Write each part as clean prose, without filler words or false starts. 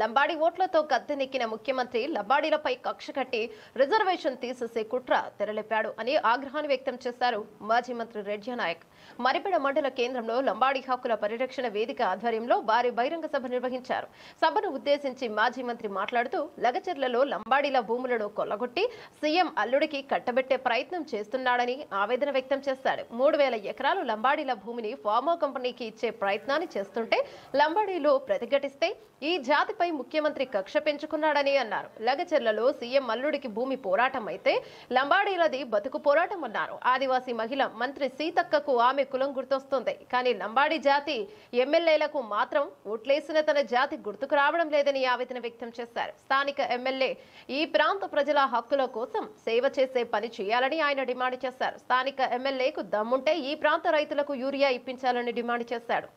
లంబాడి ఓట్లతో గద్దెనెక్కిన ముఖ్యమంత్రి లంబాడీలపై కక్ష కట్టి రిజర్వేషన్ తీసేసే కుట్ర తెరలేపాడు అని ఆగ్రహాన్ని వ్యక్తం చేశారు మాజీ మంత్రి రెడ్డి నాయక్. మరిపెడ మండల కేంద్రంలో లంబాడీ హక్కుల పరిరక్షణ వేదిక ఆధ్వర్యంలో భారీ బహిరంగ సభ నిర్వహించారు. సభను ఉద్దేశించి మాజీ మంత్రి మాట్లాడుతూ లగచెర్లలో లంబాడీల భూములను కొల్లగొట్టి సీఎం అల్లుడికి కట్టబెట్టే ప్రయత్నం చేస్తున్నాడని ఆవేదన వ్యక్తం చేశారు. 3000 ఎకరాలు లంబాడీల భూమిని ఫార్మా కంపెనీకి ఇచ్చే ప్రయత్నాన్ని చేస్తుంటే లంబాడీలు ప్రతిఘటిస్తే ఈ జాతిపై ముఖ్యమంత్రి కక్ష పెంచుకున్నాడని అన్నారు. లగచెర్లలో సీఎం అల్లుడికి భూమి పోరాటం అయితే లంబాడీలది బతుకు పోరాటం అన్నారు. ఆదివాసీ మహిళ మంత్రి సీతక్కకు ఆమె కులం గుర్తొస్తుంది, కానీ లంబాడీ జాతి ఎమ్మెల్యేలకు మాత్రం ఓట్లేసిన తన జాతి గుర్తుకు రావడం లేదని ఆవేదన వ్యక్తం చేశారు. స్థానిక ఎమ్మెల్యే ఈ ప్రాంత ప్రజల హక్కుల కోసం సేవ చేసే పని చేయాలని ఆయన డిమాండ్ చేశారు. స్థానిక ఎమ్మెల్యేకు దమ్ముంటే ఈ ప్రాంత రైతులకు యూరియా ఇప్పించాలని డిమాండ్ చేశాడు.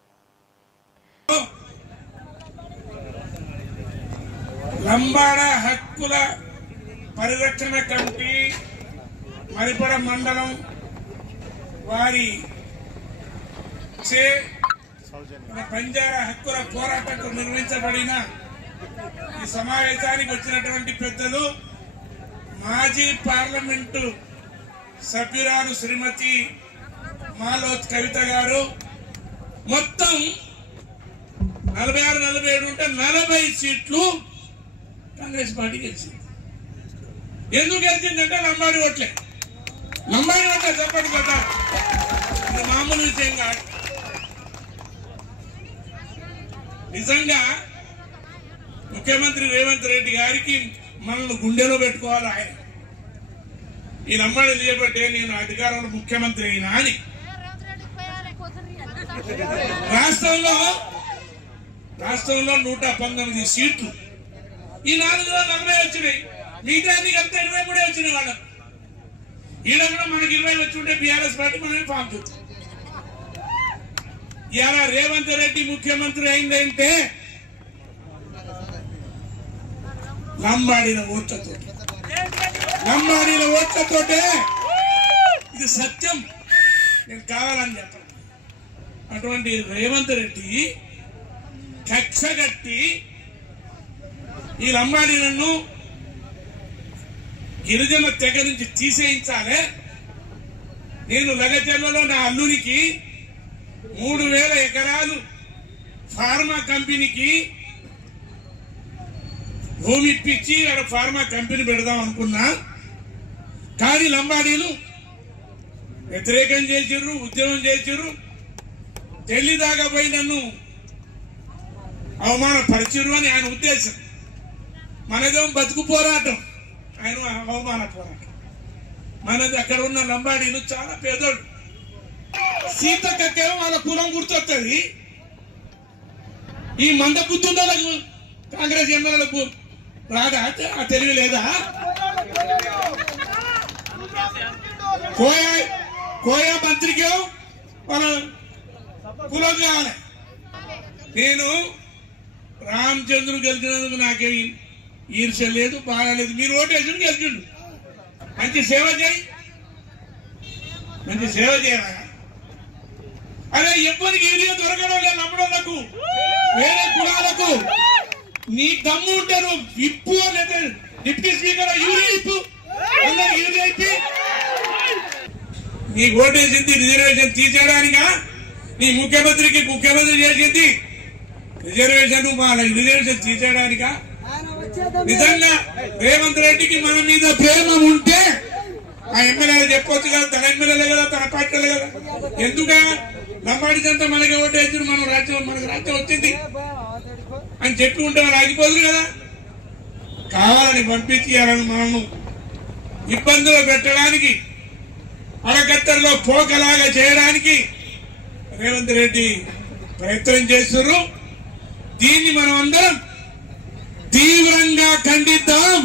లంబాడా హక్కుల పరిరక్షణ కమిటీ మరిపడ మండలం వారి బంజారా హక్కుల పోరాటకు నిర్వహించబడిన ఈ సమావేశానికి వచ్చినటువంటి పెద్దలు మాజీ పార్లమెంటు సభ్యురాలు శ్రీమతి మాలోత్ కవిత గారు, మొత్తం 46-47 ఉంటే 40 సీట్లు కాంగ్రెస్ పార్టీ గెలిచింది. ఎందుకు గెలిచిందంటే లంబాడి ఓట్లే చెప్పండి కదా, ఇది మామూలు విషయం కాదు. నిజంగా ముఖ్యమంత్రి రేవంత్ రెడ్డి గారికి మనల్ని గుండెలో పెట్టుకోవాలి. ఆయన ఈ లంబాడి చేయబట్టే నేను అధికారంలో ముఖ్యమంత్రి అయినా అని. రాష్ట్రంలో 119 సీట్లు, ఈ 440 వచ్చినాయి. మిగతా అంతా 23 వచ్చినాయి వాళ్ళకు. ఈడ కూడా మనకి 20 వచ్చి ఉంటే బీఆర్ఎస్ పార్టీ మనమే ఫామ్ చూస్తాం. ఇలా రేవంత్ రెడ్డి ముఖ్యమంత్రి అయిందంటే లంబాడీల ఓట్లతోటే. ఇది సత్యం, నేను కావాలని చెప్పాను. అటువంటి రేవంత్ రెడ్డి కక్ష కట్టి ఈ లంబాడీలను గిరిజన తెగ నుంచి తీసేయించాలి. నేను లగచెర్లలో నా అల్లునికి 3000 ఎకరాలు ఫార్మా కంపెనీకి భూమి ఇప్పించి అక్కడ ఫార్మా కంపెనీ పెడదాం అనుకున్నా, కానీ లంబాడీలు వ్యతిరేకం చేసిర్రు, ఉద్యమం చేసిర్రు. ఢిల్లీ దాకా పోయి నన్ను అవమానపరిచిర్రు అని ఆయన ఉద్దేశం. మనదేమో బతుకు పోరాటం, ఆయన అవమాన పోరాటం. మనది అక్కడ ఉన్న లంబాడీలు చాలా పేదోళ్ళు. సీతక్కకేమో వాళ్ళ కులం గుర్తొస్తుంది. ఈ మంద బుద్ధుండలకు కాంగ్రెస్ ఎమ్మెల్యేలకు రాదా, ఆ తెలివి లేదా? కోయా మంత్రికే వాళ్ళ కులం కావాలి. నేను రామచంద్రుడు గెలిచినందుకు నాకేమి ఈర్ష్య లేదు, బాధ లేదు. మీరు ఓటేసి గెలిచిండు, మంచి సేవ చేయి, మంచి సేవ చేయాలి. అరే ఎవ్వరికి యూరియా దొరకడం లేదు నమ్మడానికి, వేరే కులాలకు. నీ దమ్ము ఉంటే నువ్వు ఇప్పు, లేదా డిప్యూటీ స్పీకర్ యూరియా ఇప్పు, యూరియా ఇప్పి. నీ ఓటేసింది రిజర్వేషన్ తీసేయడానికా? నీ ముఖ్యమంత్రి చేసింది రిజర్వేషన్ తీసేయడానికా? నిజంగా రేవంత్ రెడ్డికి మన మీద ప్రేమ ఉంటే ఆ ఎమ్మెల్యేలు చెప్పొచ్చు కదా, తన ఎమ్మెల్యేలే కదా, తన పార్టీలే కదా. ఎందుకా లంబాడిదంతా మనకి ఓటేసి మనకు రాజ్యం వచ్చింది అని చెప్పి ఉంటే వాళ్ళు ఆగిపోదు కదా. కావాలని పంపించాలని మనము ఇబ్బందులు పెట్టడానికి, అడగట్టల్లో పోకలాగా చేయడానికి రేవంత్ రెడ్డి ప్రయత్నం చేస్తున్నారు. దీన్ని మనం అందరం తీవ్రంగా ఖండిద్దాం.